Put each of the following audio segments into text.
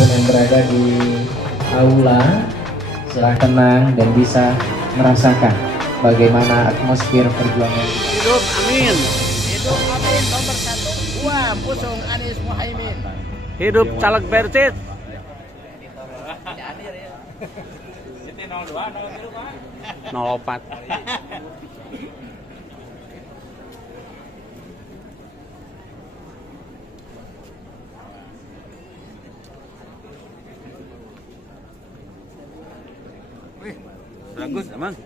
ataupun yang berada di aula, silahkan tenang dan bisa merasakan bagaimana atmosfer perjuangan. Hidup Amin. Hidup Amin nomor 1. Wah, pusung Anies Muhaimin. Hidup caleg Persis. 04. Bagus emang.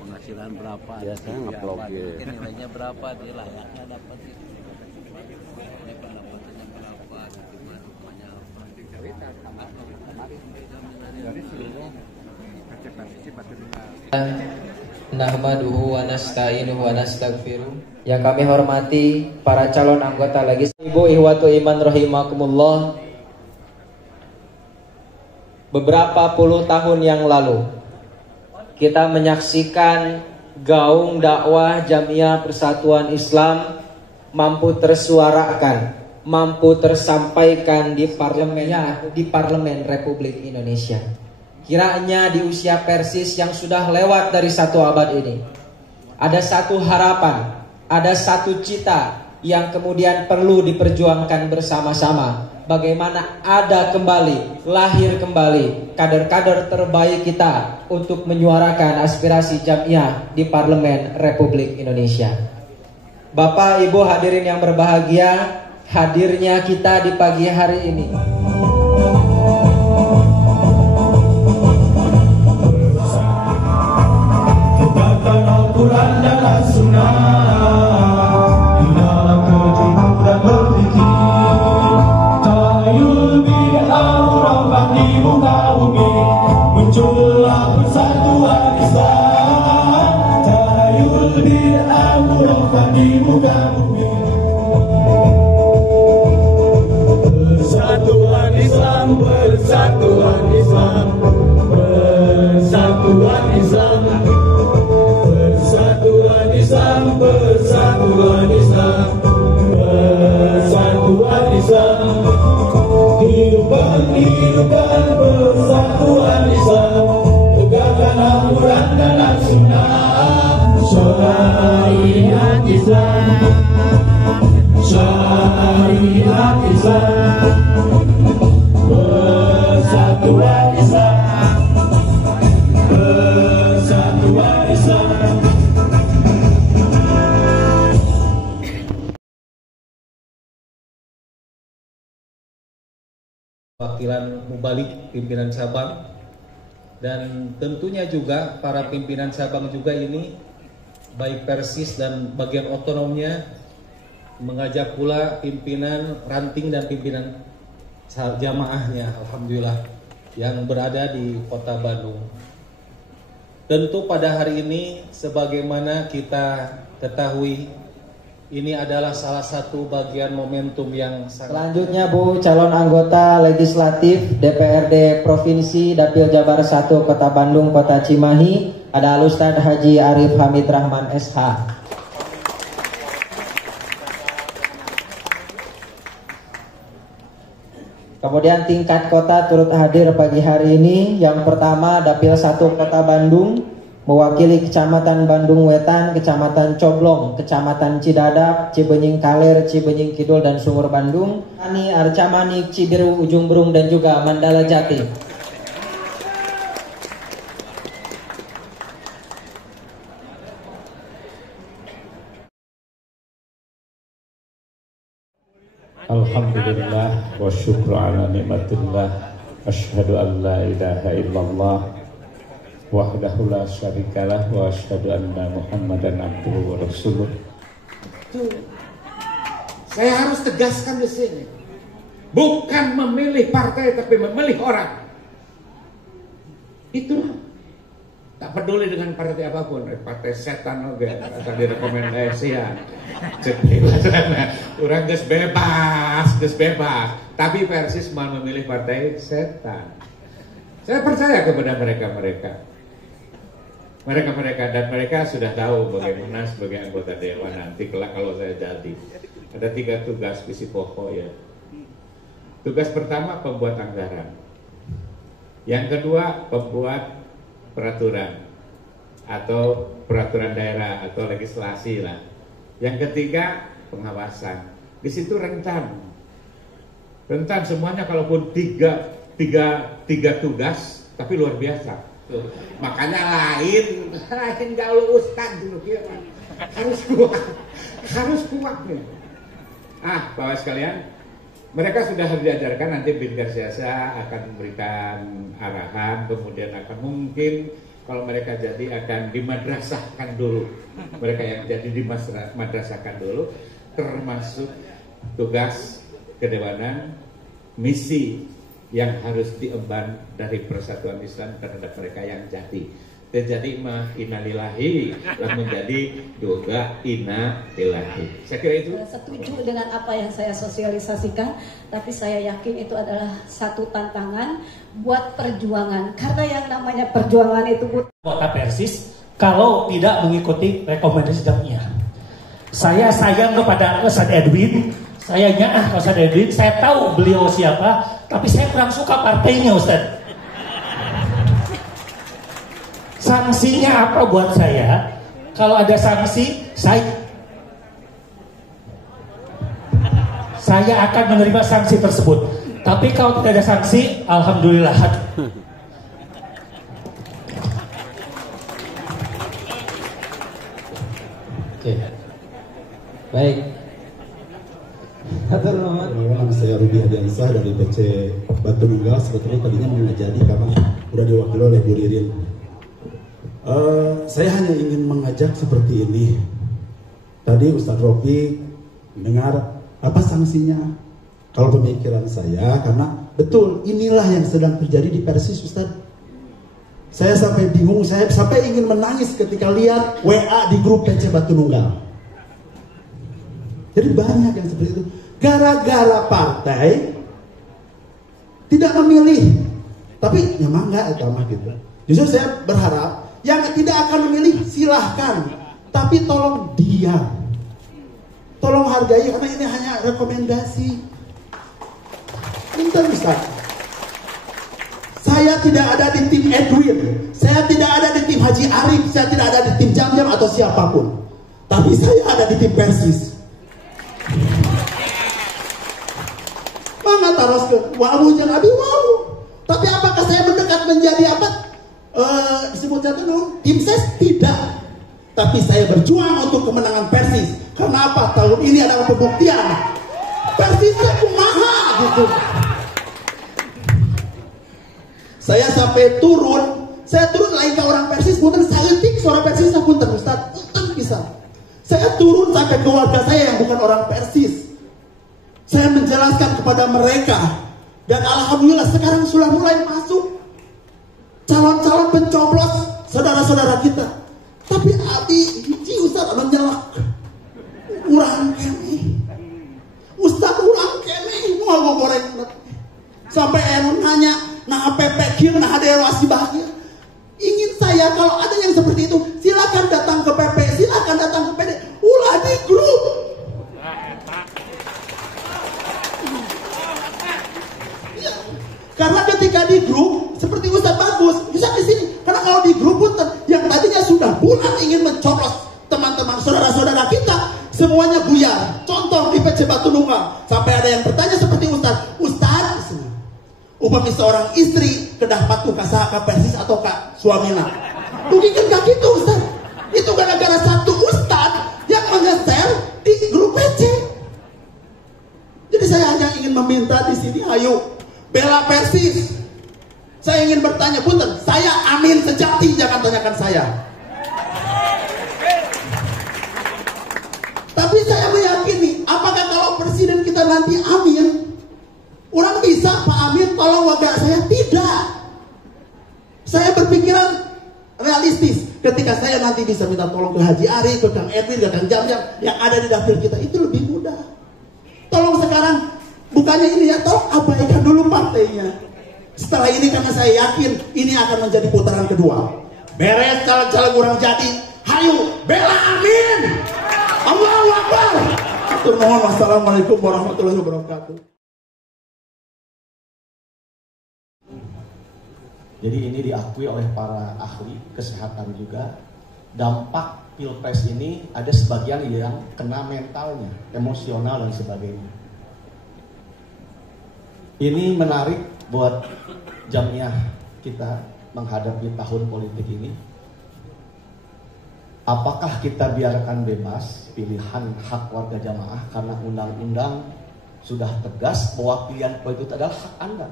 Penghasilan berapa? Biasanya ngeblog ya. Nilainya berapa? Dia layaknya dapat itu. Ini pendapatannya berapa? Gimana rumahnya apa? Nahmaduhu wa nasta'inuhu wa nastaghfiruh. Yang kami hormati para calon anggota legislatif, Ibu Ihwatu Iman rahimakumullah. Beberapa puluh tahun yang lalu kita menyaksikan gaung dakwah Jamiah Persatuan Islam mampu tersuarakan, mampu tersampaikan di parlemen Republik Indonesia. Kiranya di usia Persis yang sudah lewat dari 1 abad ini, ada satu harapan, ada satu cita yang kemudian perlu diperjuangkan bersama-sama. Bagaimana ada kembali, lahir kembali kader-kader terbaik kita untuk menyuarakan aspirasi Jamiah di Parlemen Republik Indonesia. Bapak, Ibu hadirin yang berbahagia, hadirnya kita di pagi hari ini tegakkan Al-Quran dan As-Sunnah di dalam kehidupan dan berpikir. Tayul bid'ah di muka bumi, muncullah persatuan Islam. Tayul bid'ah di muka bumi, persatuan Islam, persatuan Islam, persatuan Islam, persatuan Islam, persatuan Islam, persatuan Islam. Hidupkan persatuan Islam, tegakkan Al-Quran dan As-Sunnah. Syariat Islam, syariat Islam, persatuan Islam, persatuan Islam. Wakilan Mubalik pimpinan Sabang, dan tentunya juga para pimpinan Sabang juga ini baik Persis dan bagian otonomnya, mengajak pula pimpinan ranting dan pimpinan jamaahnya, alhamdulillah, yang berada di Kota Bandung. Tentu pada hari ini sebagaimana kita ketahui, ini adalah salah satu bagian momentum yang sangat... Selanjutnya Bu, calon anggota legislatif DPRD Provinsi Dapil Jabar 1 Kota Bandung, Kota Cimahi, ada Al-Ustadz Haji Arif Hamid Rahman SH. Kemudian tingkat kota turut hadir pagi hari ini. Yang pertama Dapil 1 Kota Bandung, mewakili Kecamatan Bandung Wetan, Kecamatan Coblong, Kecamatan Cidadap, Cibenying Kaler, Cibenying Kidul, dan Sumur Bandung, Ani Arcamanik, Cibiru, Ujung Berung, dan juga Mandala Jati. Alhamdulillah wa syukru ala nikmatillah, asyhadu an la ilaha illallah wahdahu la syarikalah wa asyhadu anna Muhammadan abduhu wa rasuluh. Saya harus tegaskan di sini, bukan memilih partai tapi memilih orang. Itulah, tak peduli dengan partai apapun, partai setan oke, atau direkomendasikan. Orang ges bebas, tapi Persis mau memilih partai setan. Saya percaya kepada mereka dan mereka sudah tahu bagaimana sebagai anggota dewan nanti kelak kalau saya jadi. Ada 3 tugas visi pokok ya. Tugas pertama pembuat anggaran. Yang kedua pembuat peraturan atau peraturan daerah atau legislasi lah. Yang ketiga pengawasan. Di situ rentan semuanya, kalaupun tiga tugas tapi luar biasa. Makanya lain kalau ustad dulu harus kuat nih. Bapak sekalian, mereka sudah harus diajarkan, nanti Bin Garsiasa akan memberikan arahan, kemudian akan mungkin kalau mereka jadi akan dimadrasahkan dulu. Mereka yang jadi dimadrasahkan dulu, termasuk tugas kedewanan, misi yang harus diemban dari Persatuan Islam terhadap mereka yang jadi. Terjadi mah innalillahi, lah menjadi doga inna ilahi. Saya kira itu. Setuju dengan apa yang saya sosialisasikan, tapi saya yakin itu adalah satu tantangan buat perjuangan. Karena yang namanya perjuangan itu kota Persis kalau tidak mengikuti rekomendasi Jamiah. Saya sayang kepada Ustaz Edwin, sayangnya Ustaz Edwin, saya tahu beliau siapa, tapi saya kurang suka partainya Ustaz. Sanksinya apa buat saya? Kalau ada sanksi, saya akan menerima sanksi tersebut. Tapi kalau tidak ada sanksi, alhamdulillah. Oke. Baik. Nama saya Ruby Hadiansah dari PC Batu Nunggal. Sebetulnya tadinya mau jadi karena udah diwakili oleh Bu Ririn. Saya hanya ingin mengajak seperti ini. Tadi Ustadz Rofi dengar apa sanksinya? Kalau pemikiran saya, karena betul inilah yang sedang terjadi di Persis, Ustadz. Saya sampai bingung, saya sampai ingin menangis ketika lihat WA di grup PC Batu Nunggal. Jadi banyak yang seperti itu. Gara-gara partai tidak memilih, tapi memang enggak utama gitu. Justru saya berharap yang tidak akan memilih silahkan, tapi tolong diam, tolong hargai, karena ini hanya rekomendasi. Minta Ustaz, saya tidak ada di tim Edwin, saya tidak ada di tim Haji Arif, saya tidak ada di tim Jam-Jam atau siapapun, tapi saya ada di tim Persis. Mama taroskeun wawu jeung abi wawu. Tapi apakah saya mendekat menjadi apa? Disebutnya itu tim ses? Tidak. Tapi saya berjuang untuk kemenangan Persis. Karena apa? Tahun ini adalah pembuktian Persisnya kumaha gitu. Saya sampai turun. Saya turun lain ke orang Persis, punten saeutik suara Persisnya punten Ustaz. Punten pisan. Saya turun sampai keluarga saya yang bukan orang Persis. Saya menjelaskan kepada mereka, dan alhamdulillah sekarang sudah mulai masuk calon-calon pencoblos saudara-saudara kita. Tapi hiji Ustaz anu nyelak urang kene. Ustaz urang kene mau goreng. Sampai anu nanya, nah PP kieu nah dewasi bahagia. Ingin saya kalau ada yang seperti itu, silakan datang ke PP, silakan datang ke PD, ulah di grup. Karena ketika di grup seperti Ustaz bagus, bisa di sini. Karena kalau di grup pun yang tadinya sudah bulat ingin mencoblos teman-teman saudara-saudara kita, semuanya buyar. Contoh di PC Batu Nunggal, sampai ada yang bertanya seperti Ustaz, upami seorang istri kedah patuh ka saha ka Persis atau ka suamina. Dugikeun ka kitu Ustaz. Itu gara-gara satu Ustaz yang mengeser di grup PC. Jadi saya hanya ingin meminta di sini, ayo bela Persis. Saya ingin bertanya, punten, saya amin sejati, jangan tanyakan saya. Tapi saya meyakini, apakah kalau presiden kita nanti amin, orang bisa Pak Amin tolong warga saya? Tidak. Saya berpikiran realistis. Ketika saya nanti bisa minta tolong ke Haji Ari, ke Kang Edwin, ke Kang Jam-Jam yang ada di dapil kita, itu lebih mudah. Tolong sekarang, bukannya ini ya, tolong abaikan dulu partainya. Setelah ini karena saya yakin ini akan menjadi putaran kedua. Beres caleg-caleg orang jadi, hayu bela Amin. Allahu Akbar. Wassalamualaikum warahmatullahi wabarakatuh. Jadi ini diakui oleh para ahli kesehatan juga. Dampak Pilpres ini ada sebagian yang kena mentalnya, emosional dan sebagainya. Ini menarik buat jamiah kita menghadapi tahun politik ini. Apakah kita biarkan bebas pilihan hak warga jamaah karena undang-undang sudah tegas bahwa pilihan politik itu adalah hak Anda.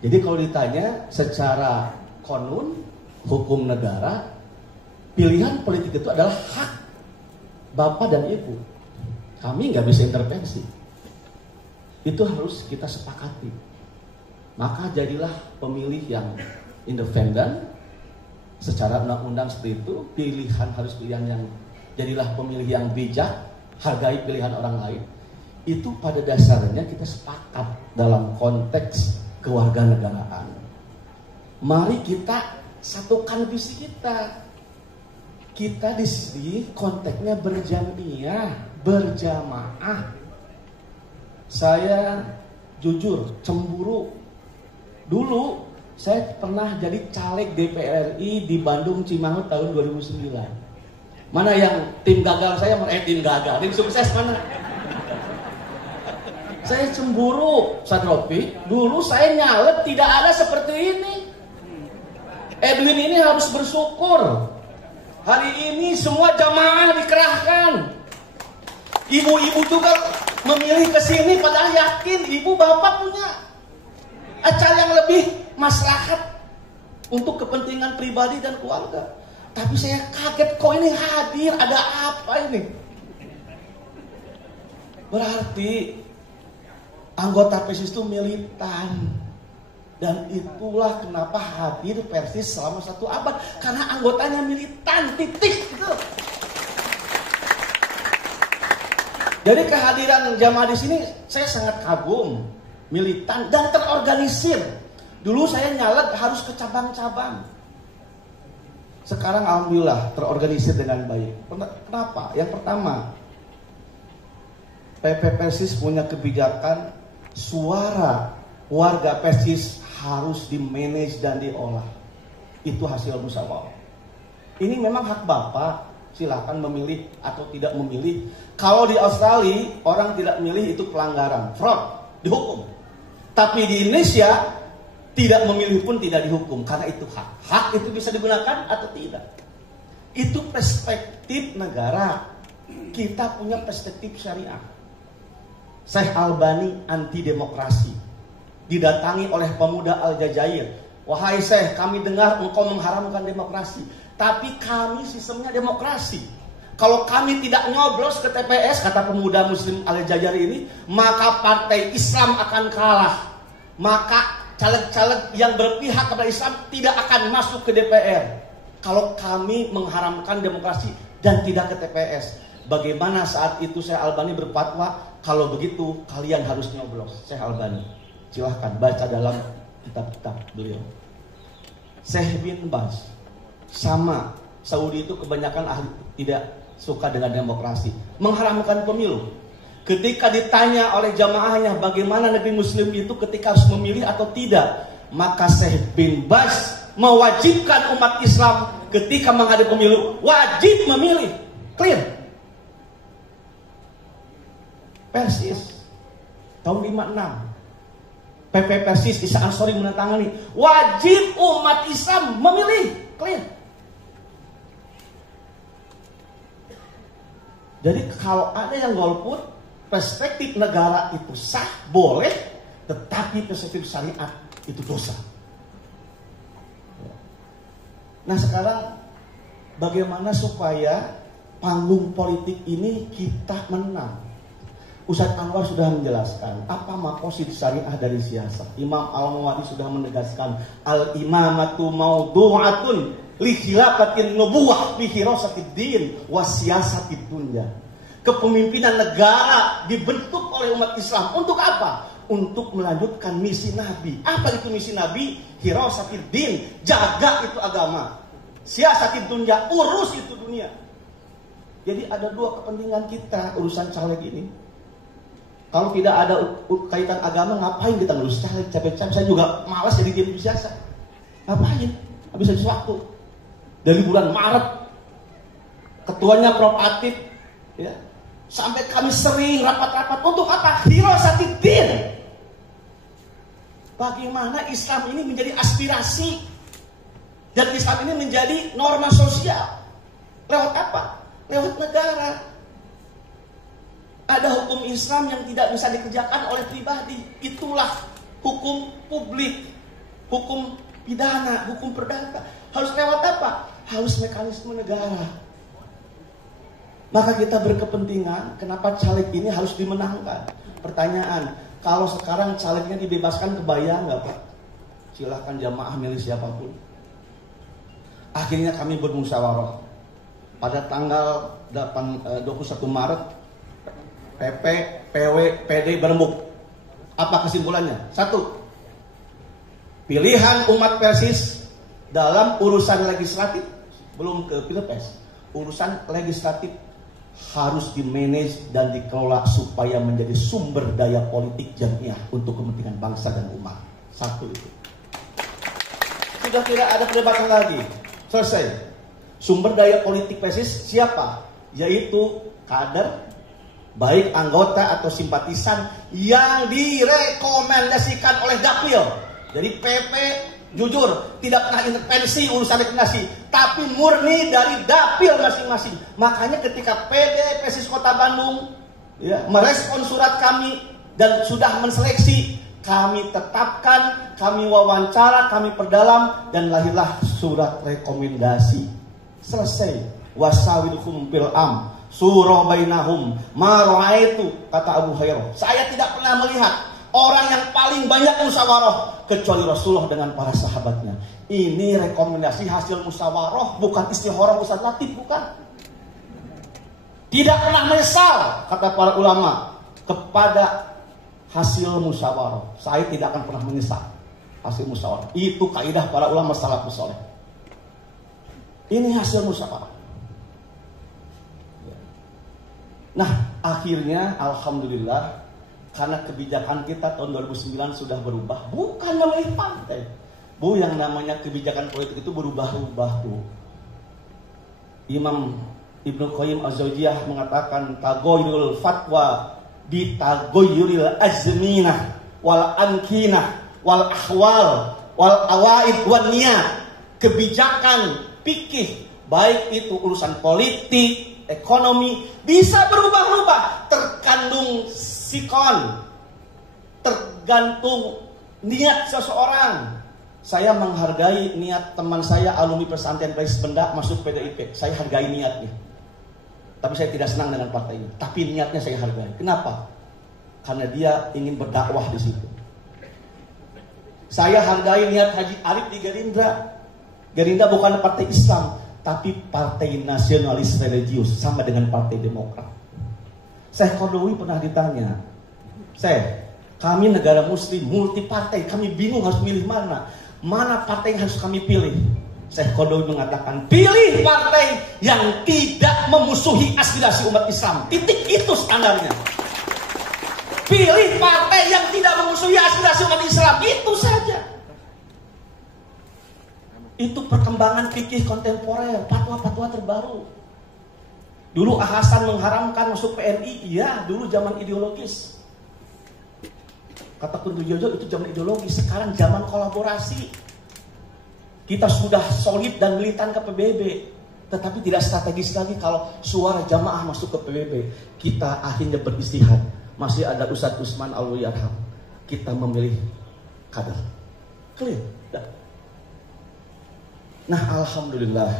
Jadi kalau ditanya secara konun, hukum negara, pilihan politik itu adalah hak Bapak dan Ibu. Kami nggak bisa intervensi. Itu harus kita sepakati. Maka jadilah pemilih yang independen. Secara undang-undang seperti itu, pilihan harus pilihan yang, jadilah pemilih yang bijak, hargai pilihan orang lain. Itu pada dasarnya kita sepakat dalam konteks kewarganegaraan. Mari kita satukan visi kita. Kita di sini konteksnya berjamiah, berjamaah. Saya jujur cemburu. Dulu saya pernah jadi caleg DPR RI di Bandung Cimahi tahun 2009. Mana yang tim gagal saya, tim gagal, tim sukses mana? Saya cemburu, Sadrofi. Dulu saya nyalek tidak ada seperti ini. Edwin ini harus bersyukur. Hari ini semua jamaah dikerahkan. Ibu-ibu juga memilih ke sini padahal yakin ibu bapak punya acara yang lebih maslahat untuk kepentingan pribadi dan keluarga. Tapi saya kaget kok ini hadir, ada apa ini? Berarti anggota PERSIS itu militan. Dan itulah kenapa hadir PERSIS selama 1 abad. Karena anggotanya militan, titik gitu. Jadi kehadiran jamaah di sini saya sangat kagum. Militan dan terorganisir. Dulu saya nyalek harus ke cabang-cabang. Sekarang alhamdulillah terorganisir dengan baik. Kenapa? Yang pertama, PP PERSIS punya kebijakan suara warga PERSIS harus dimanage dan diolah. Itu hasil musyawarah. Ini memang hak Bapak, silakan memilih atau tidak memilih. Kalau di Australia orang tidak memilih itu pelanggaran, fraud, dihukum. Tapi di Indonesia tidak memilih pun tidak dihukum karena itu hak. Hak itu bisa digunakan atau tidak. Itu perspektif negara. Kita punya perspektif syariah. Syekh Albani anti demokrasi. Didatangi oleh pemuda Aljazair. Wahai Syekh, kami dengar engkau mengharamkan demokrasi. Tapi kami sistemnya demokrasi. Kalau kami tidak nyoblos ke TPS, kata pemuda Muslim Aljazair ini, maka partai Islam akan kalah. Maka caleg-caleg yang berpihak kepada Islam tidak akan masuk ke DPR. Kalau kami mengharamkan demokrasi dan tidak ke TPS. Bagaimana saat itu Syekh Albani berfatwa, kalau begitu kalian harus nyoblos. Syekh Albani, silahkan baca dalam kitab-kitab beliau. Syekh bin Baz, sama. Saudi itu kebanyakan ahli tidak suka dengan demokrasi, mengharamkan pemilu. Ketika ditanya oleh jamaahnya bagaimana negeri muslim itu ketika harus memilih atau tidak, maka Syekh bin Baz mewajibkan umat Islam ketika menghadapi pemilu wajib memilih. Clear. PERSIS tahun 56 PP PERSIS Isa Ansori menandatangani wajib umat Islam memilih. Clear. Jadi kalau ada yang golput, perspektif negara itu sah, boleh, tetapi perspektif syariat itu dosa. Nah sekarang bagaimana supaya panggung politik ini kita menang? Ustadz Anwar sudah menjelaskan apa makosid syariah dari siasat. Imam Al-Muwadi sudah menegaskan al-imamatu maudu'atun li khilafatin nubuwah fi hirasatid din wa siyasatid dunya. Kepemimpinan negara dibentuk oleh umat Islam untuk apa? Untuk melanjutkan misi Nabi. Apa itu misi Nabi? Hirasatid din, jaga itu agama. Siyasatid dunya, urus itu dunia. Jadi ada dua kepentingan kita urusan caleg ini. Kalau tidak ada kaitan agama, ngapain kita ngurus caleg, capek-capek. Saya juga malas jadi tim siasat. Ngapain? Habis waktu. Dari bulan Maret, ketuanya Prof. Atif, ya, sampai kami sering rapat-rapat untuk apa? Hirosatidin. Bagaimana Islam ini menjadi aspirasi dan Islam ini menjadi norma sosial. Lewat apa? Lewat negara. Ada hukum Islam yang tidak bisa dikerjakan oleh pribadi. Itulah hukum publik, hukum pidana, hukum perdata. Harus lewat apa? Harus mekanisme negara. Maka kita berkepentingan, kenapa caleg ini harus dimenangkan? Pertanyaan, kalau sekarang calegnya dibebaskan, kebayang nggak Pak? Silahkan jamaah milih siapapun. Akhirnya kami bermusyawarah. Pada tanggal 21 Maret, PP, PW, PD berembuk. Apa kesimpulannya? 1. Pilihan umat Persis dalam urusan legislatif, belum ke Pilpres, urusan legislatif harus dimanage dan dikelola supaya menjadi sumber daya politik jamiah untuk kepentingan bangsa dan umat. 1 itu. Sudah tidak ada perdebatan lagi. Selesai. Sumber daya politik Persis siapa? Yaitu kader, baik anggota atau simpatisan yang direkomendasikan oleh Dapil. Jadi PP jujur tidak pernah intervensi urusan legislasi, tapi murni dari Dapil masing-masing. Makanya ketika PD Persis Kota Bandung ya, merespon surat kami dan sudah menseleksi, kami tetapkan, kami wawancara, kami perdalam, dan lahirlah surat rekomendasi. Selesai. Wasawilhum bil am surah bainahum ma ra'aitu, kata Abu Hurairah. Saya tidak pernah melihat orang yang paling banyak musyawarah kecuali Rasulullah dengan para sahabatnya. Ini rekomendasi hasil musyawarah, bukan istikharah Ustaz Latif, bukan. Tidak pernah menyesal, kata para ulama, kepada hasil musyawarah. Saya tidak akan pernah menyesal hasil musyawarah. Itu kaidah para ulama salafus saleh. Ini hasil musyawarah. Nah, akhirnya alhamdulillah karena kebijakan kita tahun 2009 sudah berubah, bukan memilih partai. Bu, yang namanya kebijakan politik itu berubah-ubah, Bu. Imam Ibnu Qayyim Az-Zawjiyah mengatakan tagoyurul fatwa bi tagoyuril azminah wal ankinah wal ahwal wal awaid wan niyat. Kebijakan fikih baik itu urusan politik, ekonomi bisa berubah-ubah, terkandung sikon, tergantung niat seseorang. Saya menghargai niat teman saya alumni pesantren Rais Benda masuk PDIP. Saya hargai niatnya. Tapi saya tidak senang dengan partai ini. Tapi niatnya saya hargai. Kenapa? Karena dia ingin berdakwah di situ. Saya hargai niat Haji Arif di Gerindra. Gerindra bukan partai Islam, tapi partai nasionalis religius, sama dengan Partai Demokrat. Syekh Qaradawi pernah ditanya, Syekh, kami negara muslim, multi partai, kami bingung harus milih mana. Mana partai yang harus kami pilih? Syekh Qaradawi mengatakan, pilih partai yang tidak memusuhi aspirasi umat Islam. Titik, itu standarnya. Pilih partai yang tidak memusuhi aspirasi umat Islam, itu saja. Itu perkembangan fikih kontemporer, fatwa-fatwa terbaru. Dulu Hasan mengharamkan masuk PNI, iya, dulu zaman ideologis. Kata Kunto Jojo itu zaman ideologis, sekarang zaman kolaborasi. Kita sudah solid dan militan ke PBB, tetapi tidak strategis lagi kalau suara jamaah masuk ke PBB. Kita akhirnya beristihad. Masih ada Ustadz Usman Alwiyarham. Kita memilih kader. Clear. Nah, alhamdulillah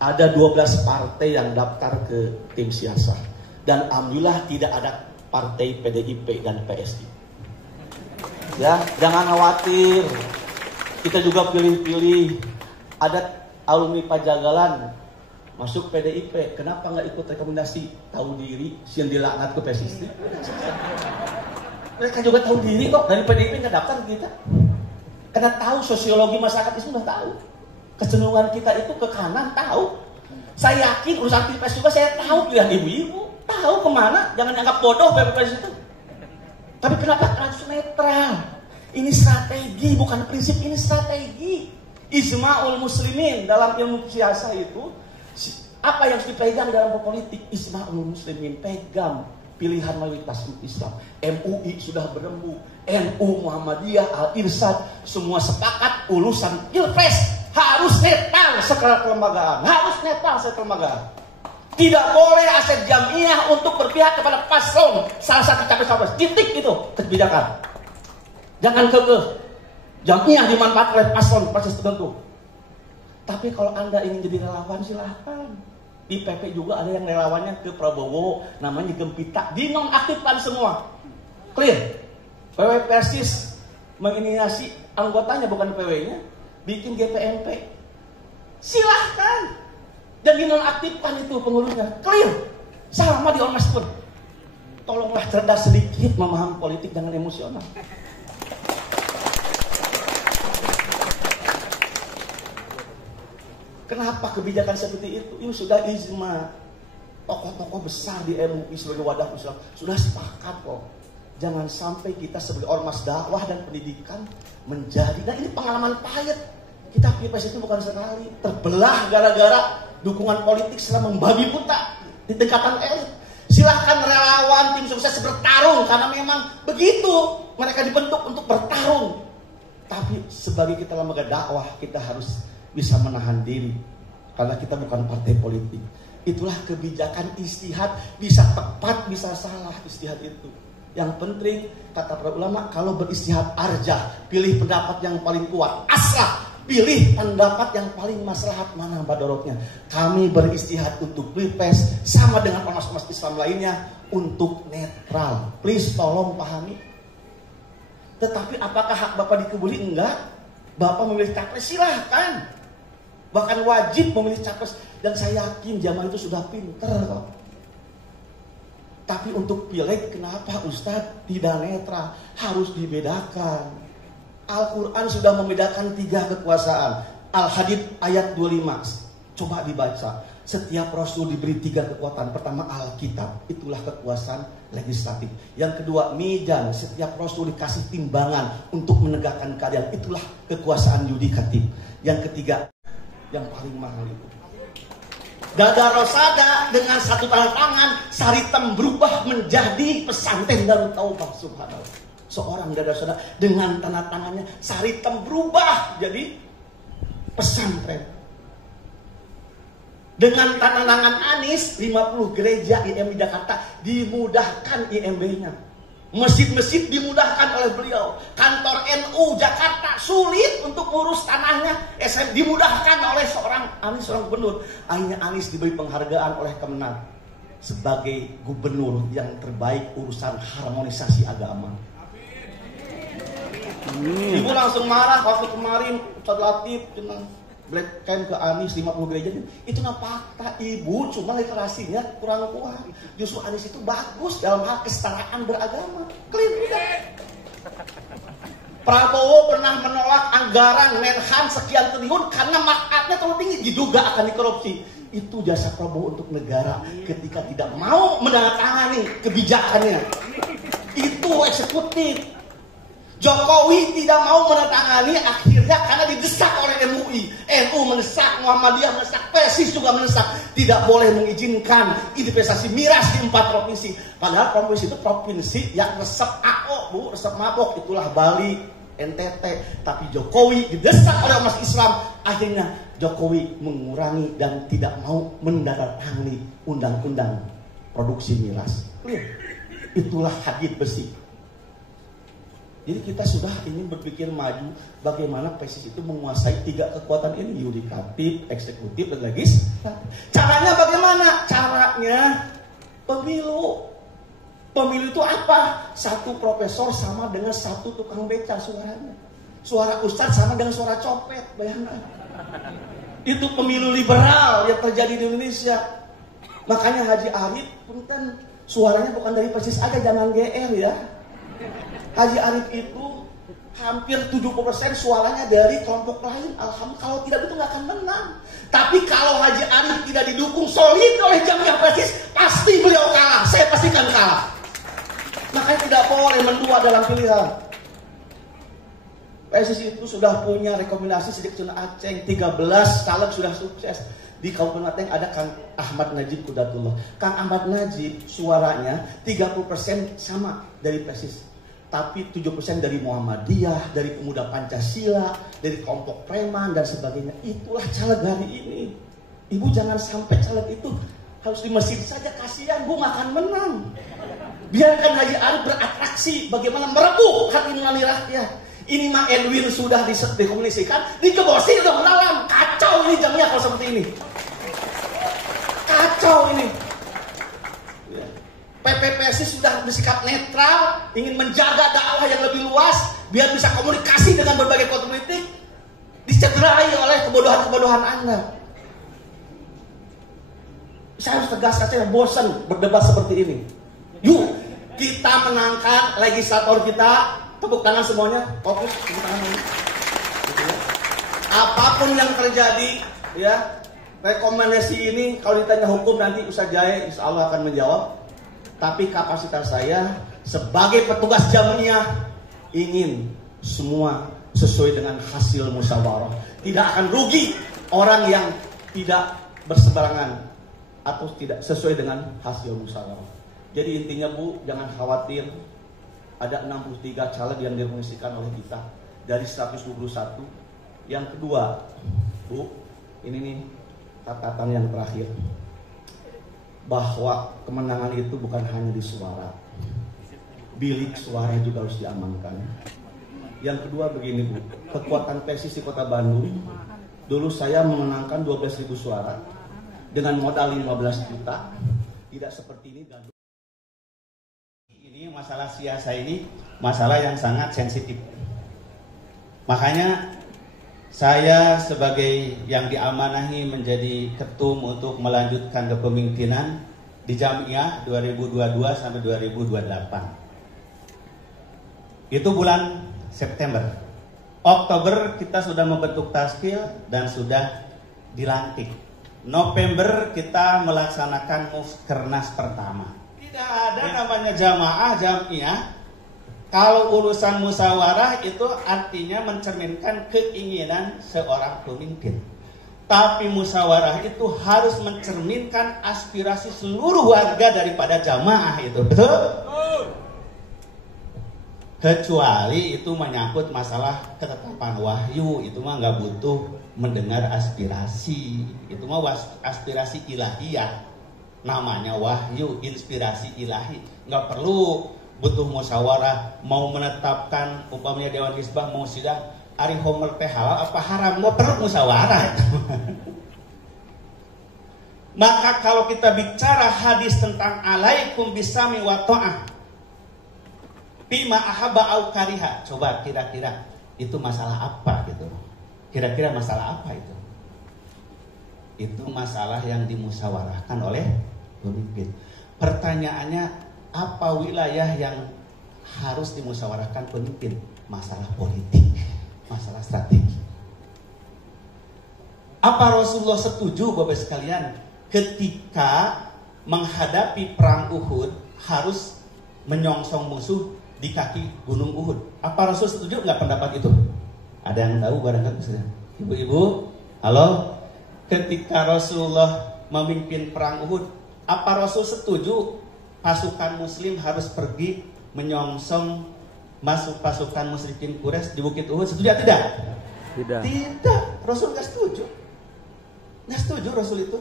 ada 12 partai yang daftar ke tim siasah, dan alhamdulillah tidak ada partai PDIP dan PSI. Ya, jangan khawatir. Kita juga pilih-pilih. Ada alumni Pajagalan masuk PDIP, kenapa nggak ikut rekomendasi? Tahu diri, siang dilaknat ke PSI. Mereka juga tahu diri kok, dari PDIP nggak daftar kita. Karena tahu sosiologi masyarakat itu sudah tahu. Kecenderungan kita itu ke kanan, tahu. Saya yakin urusan pilpres juga saya tahu pilihan ibu-ibu. Tahu kemana, jangan dianggap bodoh pilpres itu. Tapi kenapa harus netral? Ini strategi, bukan prinsip, ini strategi. Ijma'ul muslimin dalam ilmu siasa itu, apa yang harus dipegang dalam politik? Ijma'ul muslimin, pegang pilihan mayoritas Islam. MUI sudah berembuk, NU, Muhammadiyah, Al-Irsyad, semua sepakat urusan pilpres harus netral secara kelembagaan, harus netral secara kelembagaan. Tidak boleh aset jamiah untuk berpihak kepada paslon salah satu capres-capres. Titik itu kebijakan. Jangan kekeh. Jamiah dimanfaatkan oleh paslon proses tertentu. Tapi kalau Anda ingin jadi relawan silahkan. Di PP juga ada yang relawannya ke Prabowo, namanya Gempita, dinonaktifkan semua. Clear. PW Persis menginisiasi anggotanya bukan PW-nya, bikin GPMP. Silahkan. Dan dinonaktifkan itu pengurusnya. Clear. Sama di Ormas pun. Tolonglah cerdas sedikit memahami politik, jangan emosional. Kenapa kebijakan seperti itu? Ini sudah ijma. Tokoh-tokoh besar di MUI sebagai wadah Islam sudah sepakat kok. Jangan sampai kita sebagai ormas dakwah dan pendidikan menjadi, dan ini pengalaman pahit. Kita pilpres itu bukan sekali terbelah gara-gara dukungan politik setelah membabi buta di tingkatan elit. Silahkan relawan tim sukses bertarung karena memang begitu mereka dibentuk untuk bertarung. Tapi sebagai kita lembaga dakwah, kita harus bisa menahan diri karena kita bukan partai politik. Itulah kebijakan istihad, bisa tepat bisa salah istihad itu. Yang penting kata para ulama, kalau beristihad arjah, pilih pendapat yang paling kuat, aslah, pilih pendapat yang paling maslahat, mana madorotnya. Kami beristihad untuk pilpres sama dengan ormas-ormas Islam lainnya untuk netral. Please tolong pahami. Tetapi apakah hak Bapak dikebuli? Enggak. Bapak memilih capres silahkan. Bahkan wajib memilih capres. Dan saya yakin jamaah itu sudah pinter kok. Tapi untuk pileg kenapa Ustadz tidak netral? Harus dibedakan. Al-Quran sudah membedakan 3 kekuasaan. Al-Hadid ayat 25. Coba dibaca. Setiap rasul diberi 3 kekuatan. Pertama Alkitab, itulah kekuasaan legislatif. Yang kedua Mizan, setiap rasul dikasih timbangan untuk menegakkan keadilan, itulah kekuasaan yudikatif. Yang ketiga, yang paling mahal itu Gada Rosada dengan 1 tanda tangan Saritem berubah menjadi pesantren Darut Taubah. Subhanallah. Seorang Gada Rosada dengan tanda tangannya Saritem berubah jadi pesantren. Dengan tanda tangan Anies 50 gereja IM di Jakarta dimudahkan IMB-nya. Masjid-masjid dimudahkan oleh beliau. Kantor NU Jakarta sulit untuk urus tanahnya, dimudahkan oleh seorang Anies, seorang gubernur. Akhirnya Anies diberi penghargaan oleh Kemenang sebagai gubernur yang terbaik urusan harmonisasi agama. Ibu langsung marah waktu kemarin Ustadz Latif black camp ke Anies 50 gereja. Itu fakta Ibu, cuma literasinya kurang kuat. Justru Anies itu bagus dalam hal kesetaraan beragama. Clean udah. Prabowo pernah menolak anggaran Menhan sekian triliun karena markatnya terlalu tinggi, diduga akan dikorupsi. Itu jasa Prabowo untuk negara ketika tidak mau menandatangani kebijakannya. Itu eksekutif. Jokowi tidak mau menandatangani akhirnya karena didesak oleh MUI. NU mendesak, Muhammadiyah mendesak, Persis juga mendesak. Tidak boleh mengizinkan investasi miras di 4 provinsi. Padahal provinsi itu provinsi yang resep AO, Bu, resep mabok. Itulah Bali, NTT. Tapi Jokowi didesak oleh umat Islam. Akhirnya Jokowi mengurangi dan tidak mau menandatangani undang-undang produksi miras. Itulah hadid besi. Jadi kita sudah ingin berpikir maju bagaimana Persis itu menguasai 3 kekuatan ini, yudikatif, eksekutif, dan legislatif. Caranya bagaimana? Caranya pemilu. Pemilu itu apa? 1 profesor sama dengan 1 tukang beca suaranya. Suara ustadz sama dengan suara copet, bayangkan. Itu pemilu liberal yang terjadi di Indonesia. Makanya Haji Arif pun kan suaranya bukan dari Persis aja, jangan GR ya. Haji Arif itu hampir 70% suaranya dari kelompok lain. Alhamdulillah, kalau tidak itu nggak akan menang. Tapi kalau Haji Arif tidak didukung solid oleh Jamiah Persis, pasti beliau kalah. Saya pastikan kalah. Makanya tidak boleh mendua dalam pilihan. PSSI itu sudah punya rekomendasi sejak zona Aceh, 13 caleg sudah sukses. Di Kabupaten Aceh ada Kang Ahmad Najib Kudatullah. Kang Ahmad Najib suaranya 30% sama dari PSSI. Tapi 7% dari Muhammadiyah, dari Pemuda Pancasila, dari kelompok preman dan sebagainya. Itulah caleg hari ini. Ibu jangan sampai caleg itu harus di mesin saja, kasihan Bu nggak akan menang. Biarkan Haji Arif beratraksi bagaimana merebut hati nurani rakyat. Ini mah Edwin sudah dikomunikasikan, digebosin udah melawan. Kacau ini jamnya kalau seperti ini. Kacau ini. PPPSI sudah bersikap netral, ingin menjaga dakwah yang lebih luas, biar bisa komunikasi dengan berbagai kota politik, dicederai oleh kebodohan-kebodohan Anda. Saya harus tegas saja, bosan berdebat seperti ini. Yuk, kita menangkan legislator kita, tepuk tangan semuanya, fokus, tepuk tangan ini. Gitu ya. Apapun yang terjadi, ya, rekomendasi ini kalau ditanya hukum nanti Ustaz Jaya insya Allah akan menjawab. Tapi kapasitas saya sebagai petugas jamiah ingin semua sesuai dengan hasil musyawarah. Tidak akan rugi orang yang tidak berseberangan atau tidak sesuai dengan hasil musyawarah. Jadi intinya Bu, jangan khawatir. Ada 63 caleg yang direkomendasikan oleh kita dari 121. Yang kedua, Bu, ini nih catatan yang terakhir. Bahwa kemenangan itu bukan hanya di suara, bilik suara juga harus diamankan. Yang kedua begini Bu, kekuatan PSSI Kota Bandung, dulu saya memenangkan 12.000 suara dengan modal 15 juta, tidak seperti ini. Ini masalah siasa ini masalah yang sangat sensitif. Makanya saya sebagai yang diamanahi menjadi ketum untuk melanjutkan kepemimpinan di Jamiah 2022 sampai 2028. Itu bulan September. Oktober kita sudah membentuk taskil dan sudah dilantik. November kita melaksanakan muskernas pertama. Tidak ada namanya jamaah Jamiah. Kalau urusan musyawarah itu artinya mencerminkan keinginan seorang pemimpin. Tapi musyawarah itu harus mencerminkan aspirasi seluruh warga daripada jamaah itu. Betul? Kecuali itu menyangkut masalah ketetapan wahyu, itu mah nggak butuh mendengar aspirasi. Itu mah aspirasi ilahiyah. Namanya wahyu, inspirasi ilahi. Nggak perlu butuh musyawarah, mau menetapkan umpamanya Dewan Hizbah mau sidang ari homer teh halal apa haram, nggak perlu musyawarah. Maka kalau kita bicara hadis tentang alaikum bisami wa ta'ah bima ahabba au kariha, coba kira-kira itu masalah apa gitu? Kira-kira masalah apa itu? Itu masalah yang dimusyawarahkan oleh pemimpin. Pertanyaannya, apa wilayah yang harus dimusyawarahkan pemimpin? Masalah politik, masalah strategi. Apa Rasulullah setuju Bapak sekalian ketika menghadapi perang Uhud harus menyongsong musuh di kaki gunung Uhud? Apa Rasul setuju nggak pendapat itu? Ada yang tahu barangkali? Ibu-ibu, halo? Ketika Rasulullah memimpin perang Uhud, apa Rasul setuju pasukan muslim harus pergi menyongsong masuk pasukan musyrikin Quraisy di Bukit Uhud? Setuju tidak? Tidak. Tidak. Rasul nggak setuju. Nggak setuju Rasul itu.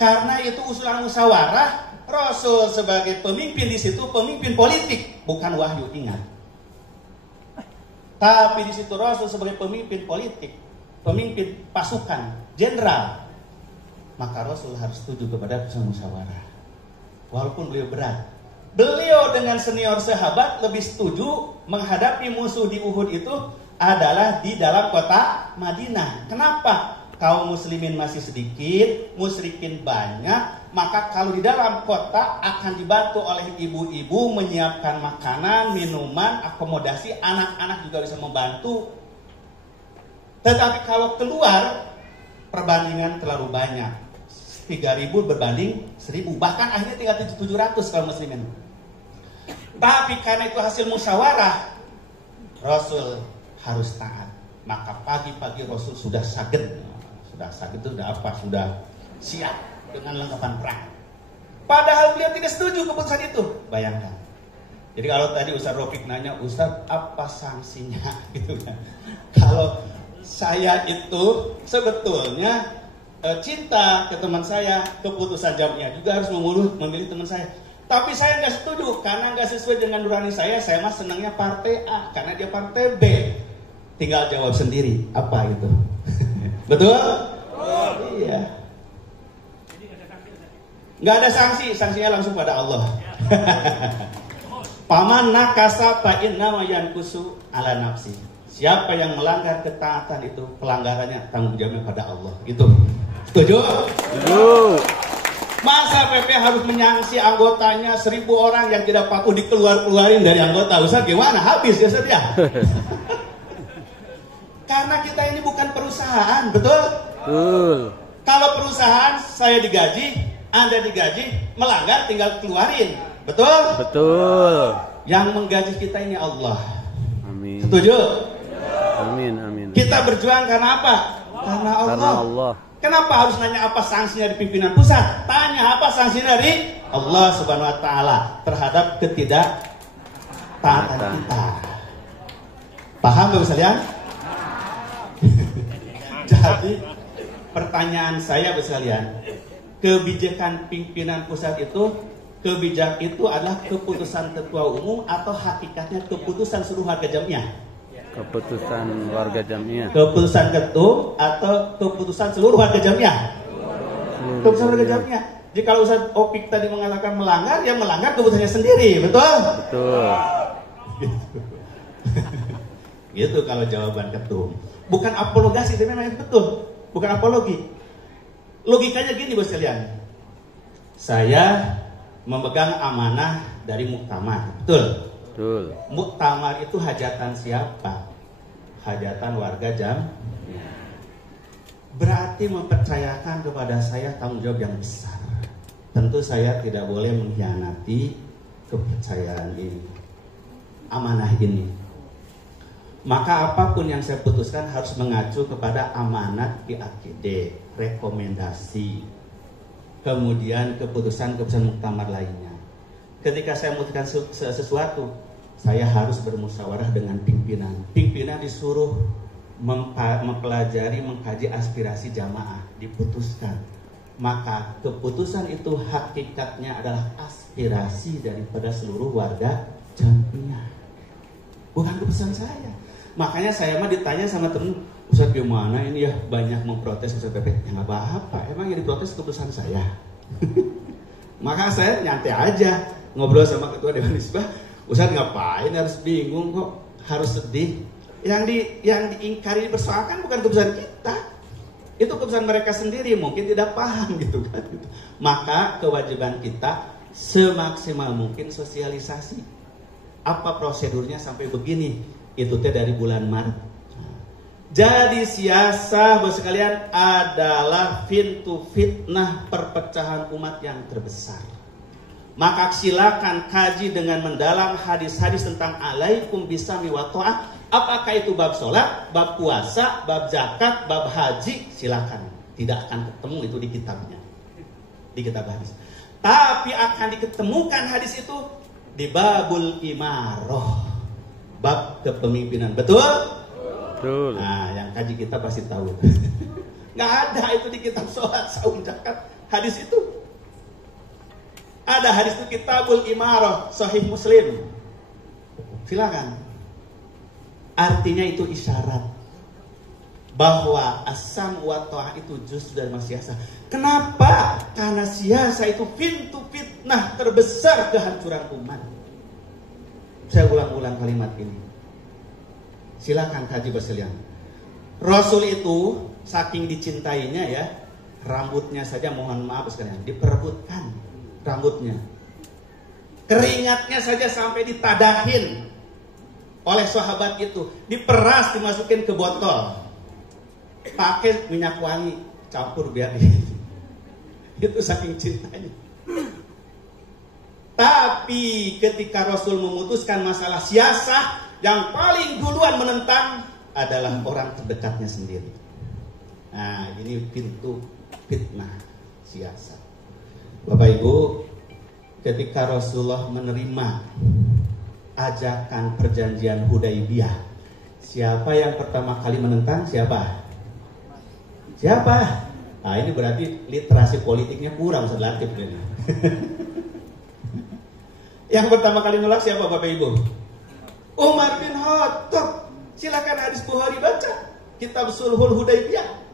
Karena itu usulan musyawarah. Rasul sebagai pemimpin di situ pemimpin politik, bukan wahyu, ingat. Tapi di situ Rasul sebagai pemimpin politik, pemimpin pasukan, jenderal. Maka Rasul harus setuju kepada putusan musyawarah. Walaupun beliau berat. Beliau dengan senior sahabat lebih setuju menghadapi musuh di Uhud itu adalah di dalam kota Madinah. Kenapa? Kaum muslimin masih sedikit, musyrikin banyak. Maka kalau di dalam kota akan dibantu oleh ibu-ibu menyiapkan makanan, minuman, akomodasi, anak-anak juga bisa membantu. Tetapi kalau keluar, perbandingan terlalu banyak. 3.000 berbanding 1.000, bahkan akhirnya tinggal 700 kalau muslimin. Tapi karena itu hasil musyawarah, Rasul harus taat. Maka pagi-pagi Rasul sudah saged. Sudah saged itu sudah apa? Sudah siap dengan lengkapan perang. Padahal beliau tidak setuju keputusan itu. Bayangkan. Jadi kalau tadi Ustaz Rofiq nanya, Ustaz apa sanksinya? Gitu kan. Kalau saya itu sebetulnya cinta ke teman saya, keputusan jamnya juga harus memilih teman saya. Tapi saya nggak setuju karena nggak sesuai dengan nurani saya. Saya mah senangnya partai A karena dia partai B. Tinggal jawab sendiri apa itu. Betul? Iya. Nggak ada sanksi, sanksinya langsung pada Allah. Paman nakasa fa inna yankusu ala nafsi. Siapa yang melanggar ketaatan itu pelanggarannya tanggung jawabnya pada Allah. Gitu. Setuju? Setuju. Masa PP harus menyangsi anggotanya 1.000 orang yang tidak patuh dikeluarin dari anggota? Ustaz gimana? Habis ya Ustaz ya? Karena kita ini bukan perusahaan, betul? Betul. Kalau perusahaan saya digaji, Anda digaji, melanggar tinggal keluarin, betul? Betul. Yang menggaji kita ini Allah. Amin. Setuju? Amin, amin. Kita berjuang karena apa? Karena Allah. Karena Allah. Kenapa harus nanya apa sanksinya di pimpinan pusat? Tanya apa sanksinya dari Allah Subhanahu wa taala terhadap ketidaktaatan kita. Paham Bapak sekalian? Jadi pertanyaan saya Bapak sekalian, kebijakan pimpinan pusat itu adalah keputusan ketua umum atau hakikatnya keputusan seluruh warga jamiah? Keputusan warga jamiah. Keputusan ketum atau keputusan seluruh warga jamiah? Keputusan warga jamiah. Jadi kalau Ustaz Opik tadi mengatakan melanggar, ya melanggar keputusannya sendiri, betul? Betul. Gitu kalau jawaban ketum. Bukan apologasi, tapi memang itu betul. Bukan apologi. Logikanya gini Bos sekalian. Saya memegang amanah dari muktamar, betul? Betul. Muktamar itu hajatan siapa? Hajatan warga jamiah. Berarti mempercayakan kepada saya tanggung jawab yang besar. Tentu saya tidak boleh mengkhianati kepercayaan ini, amanah ini. Maka apapun yang saya putuskan harus mengacu kepada amanat PAKD, rekomendasi, kemudian keputusan-keputusan muktamar lainnya. Ketika saya memutuskan sesuatu, saya harus bermusyawarah dengan pimpinan. Pimpinan disuruh mempelajari, mengkaji aspirasi jamaah, diputuskan. Maka keputusan itu hakikatnya adalah aspirasi daripada seluruh warga jamiah. Bukan keputusan saya. Makanya saya mah ditanya sama temen, Ustaz gimana ini ya banyak memprotes Ustaz PP. Ya nggak apa-apa, emang yang diprotes keputusan saya. Maka saya nyantai aja ngobrol sama ketua Dewan Hizbah. Ustaz ngapain harus bingung kok, harus sedih. Yang diingkari dipersoalkan bukan keputusan kita. Itu keputusan mereka sendiri, mungkin tidak paham gitu kan. Maka kewajiban kita semaksimal mungkin sosialisasi. Apa prosedurnya sampai begini? Itu teh dari bulan Maret. Jadi siasah Bapak sekalian adalah pintu fitnah perpecahan umat yang terbesar. Maka silakan kaji dengan mendalam hadis-hadis tentang alaikum bisami wa ta'ah. Apakah itu bab sholat, bab puasa, bab zakat, bab haji? Silakan. Tidak akan ketemu itu di kitabnya, di kitab hadis. Tapi akan diketemukan hadis itu di babul imaroh, bab kepemimpinan. Betul? Betul. Nah, yang kaji kita pasti tahu. Nggak ada itu di kitab sholat, saum, zakat, hadis itu. Ada hadis itu kitabul imarah, sahih Muslim. Silakan. Artinya itu isyarat bahwa asam wa ta'ah itu juz dari siasa. Kenapa? Karena siasa itu pintu fitnah terbesar kehancuran umat. Saya ulang-ulang kalimat ini. Silakan kaji berselian. Rasul itu saking dicintainya ya, rambutnya saja mohon maaf sekalian diperebutkan. Rambutnya, keringatnya saja sampai ditadahin oleh sahabat itu, diperas, dimasukin ke botol, pakai minyak wangi, campur biar itu saking cintanya. Tapi ketika Rasul memutuskan masalah siasah, yang paling duluan menentang adalah orang terdekatnya sendiri. Nah, ini pintu fitnah siasat. Bapak Ibu, ketika Rasulullah menerima ajakan perjanjian Hudaybiyah, siapa yang pertama kali menentang? Siapa? Nah, ini berarti literasi politiknya kurang, Ustaz Latif ini. Yang pertama kali nolak siapa, Bapak Ibu? Umar bin Khattab. Silakan hadis Bukhari baca, Kitab Sulhul Hudaybiyah.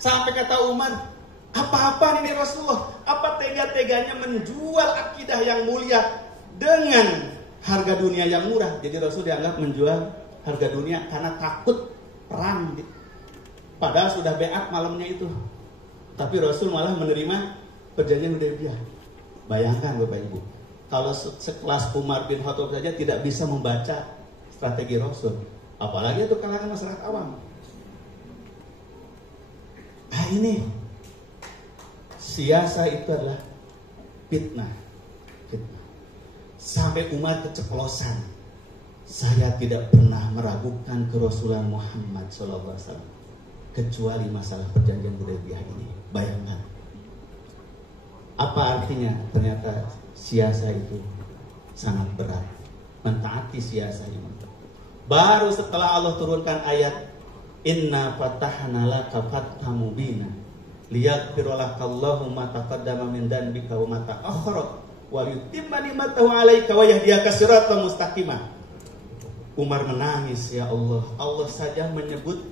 Sampai kata Umar, apa-apa ini Rasulullah? Apa tega-teganya menjual akidah yang mulia dengan harga dunia yang murah? Jadi Rasul dianggap menjual harga dunia karena takut perang. Padahal sudah beat malamnya itu. Tapi Rasul malah menerima perjanjian Hudaybiyah. Bayangkan Bapak Ibu, kalau sekelas Umar bin Khattab saja tidak bisa membaca strategi Rasul, apalagi itu kalangan masyarakat awam. Nah, ini siasa itu adalah fitnah. Sampai Umar keceplosan. Saya tidak pernah meragukan kerasulan Muhammad SAW kecuali masalah perjanjian Hudaybiyah ini. Bayangkan apa artinya? Ternyata siasa itu sangat berat. Mentaati siasa ini. Baru setelah Allah turunkan ayat Inna fatahna laka fathan mubina liyaghfira lakallahu ma taqaddama min dhanbika wa ma ta'akhkhara wa yutimma ni'matahu 'alaika wa yahdiyaka siratan mustaqima. Umar menangis, ya Allah. Allah saja menyebut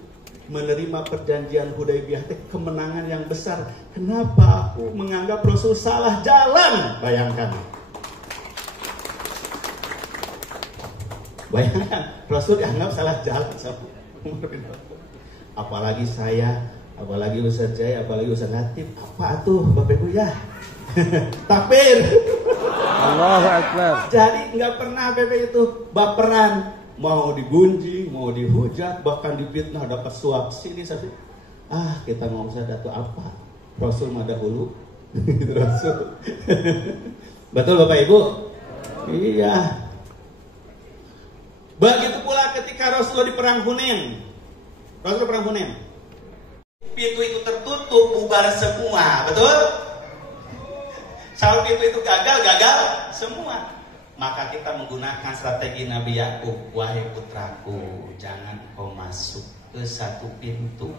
menerima perjanjian Hudaybiyah kemenangan yang besar. Kenapa aku menganggap Rasul salah jalan? Bayangkan, Rasul dianggap salah jalan sama Umar bin Khattab. Apalagi saya, apalagi Ustaz Jaya, apalagi Ustaz Latif. Apa tuh Bapak Ibu ya? Takbir. Allahu Akbar. Jadi nggak pernah Bapak itu baperan, mau digunjing, mau dihujat, bahkan difitnah, dapat suap sini saja. Kita mau Ustaz atau apa? Rasul mah dahulu. Rasul. Betul Bapak Ibu? Iya. Begitu pula ketika Rasulullah di perang Hunain. Rasul perang Hunain. Pintu itu tertutup, bubar semua, betul? Kalau pintu itu gagal semua. Maka kita menggunakan strategi Nabi Yakub. Wahai putraku, jangan kau masuk ke satu pintu,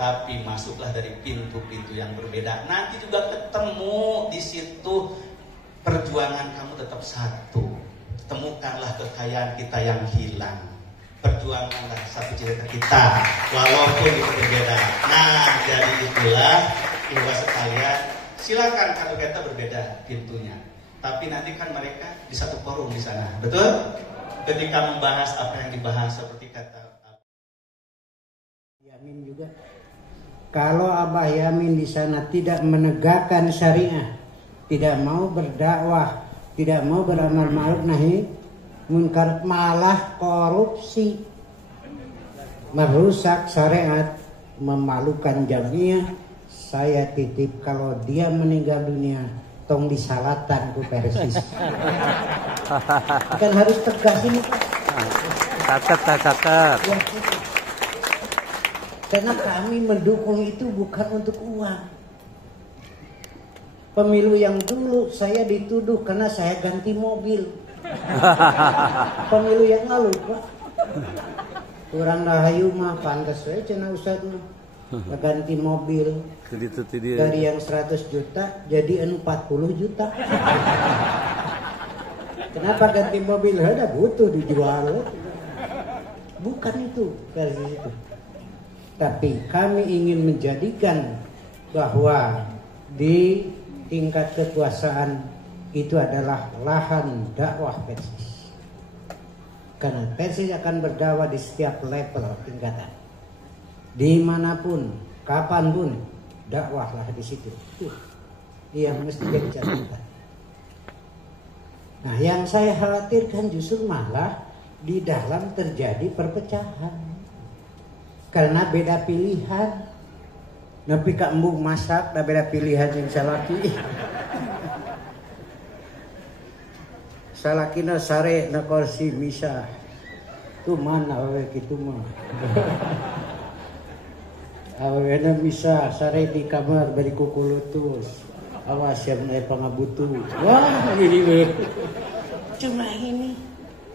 tapi masuklah dari pintu-pintu yang berbeda. Nanti juga ketemu di situ, perjuangan kamu tetap satu. Temukanlah kekayaan kita yang hilang. Perjuanganlah satu cita kita, walaupun itu berbeda. Nah, jadi itulah Ibu sekalian. Silakan kalau kita berbeda pintunya, tapi nanti kan mereka di satu forum di sana, betul? Ketika membahas apa yang dibahas seperti kata Yamin juga. Kalau Abah Yamin di sana tidak menegakkan syariah, tidak mau berdakwah, tidak mau beramal ma'ruf nahi munkar, malah korupsi, merusak syariat, memalukan jamiah, saya titip kalau dia meninggal dunia tong disalatan ku Persis. Kan harus tegas ini. Catat. Ya, karena kami mendukung itu bukan untuk uang. Pemilu yang dulu saya dituduh karena saya ganti mobil. Pemilu yang lalu, Pak. Kurang rahayu mah pantas we cenah Ustaz mah. Ganti mobil. Dari yang 100 juta jadi 40 juta. Kenapa ganti mobil? Ada butuh dijual. Bukan itu versi itu. Tapi kami ingin menjadikan bahwa di tingkat kekuasaan itu adalah lahan dakwah Persis. Karena Persis akan berdakwah di setiap level tingkatan. Dimanapun, kapanpun, dakwahlah di situ. Yang mesti jadi catatan. Nah, yang saya khawatirkan justru malah di dalam terjadi perpecahan. Karena beda pilihan. Nabi kak embung masak, dah beda pilihan yang salaki. salakina sare na kursi misah. Tu mana awe kitu mah. Awe na misah sare di kamar bari kukulutus. Awas yang naik pangabutu. Wah, ini cuma ini.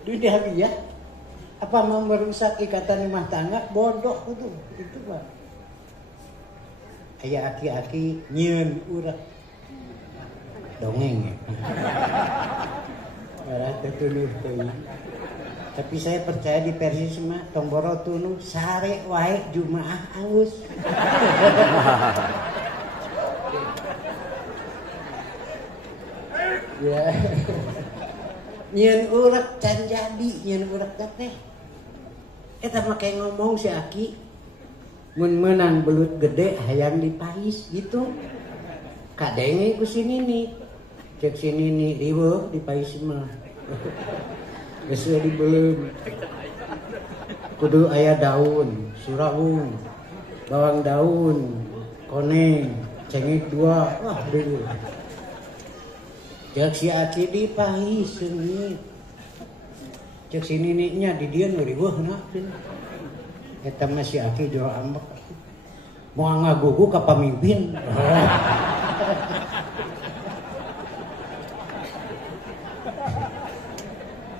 Dunia dia. Apa mau merusak ikatan rumah tangga? Bodoh itu Pak. Aya aki-aki nyieun urang. Dongeng ya. Rata tuluh teuing. Tapi saya percaya di Persis mah tong boro tunu sare wae Jumaah angus. Ya. Nyieun urek can jadi nyieun urek teh. Eta mah kayak ngomong si Aki mun meunang belut gede hayang dipais gitu. Kadenge ku sini nih. Cek sini nih riweuh dipais mah. Geus dibeuleum. Kudu aya daun, suraung, bawang daun, koneng, cengit 2. Wah, riweuh. Cek si Aki dipais seungit. Cek sini nya di dieu nu riweuhna. Eta mah si Aki jero ambek. Moal ngagugu ka pamimpin.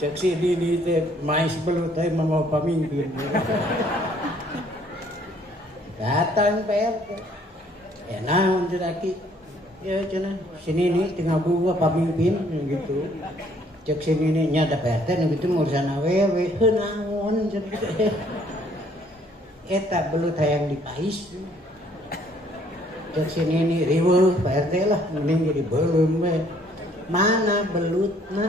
Cek si Dini teh mais belut teh mau pamimpin. Datang PRT. Ya naon teh Aki? Ya cenah sini nih tinggal gua pamimpin gitu. Cek sini nih nya ada PRT nu kitu urusan awewe heuh naon cenah. Eta belut hayang dipais. Cek sini nih riweuh PRT lah mending jadi beuleum we. Mana belutna?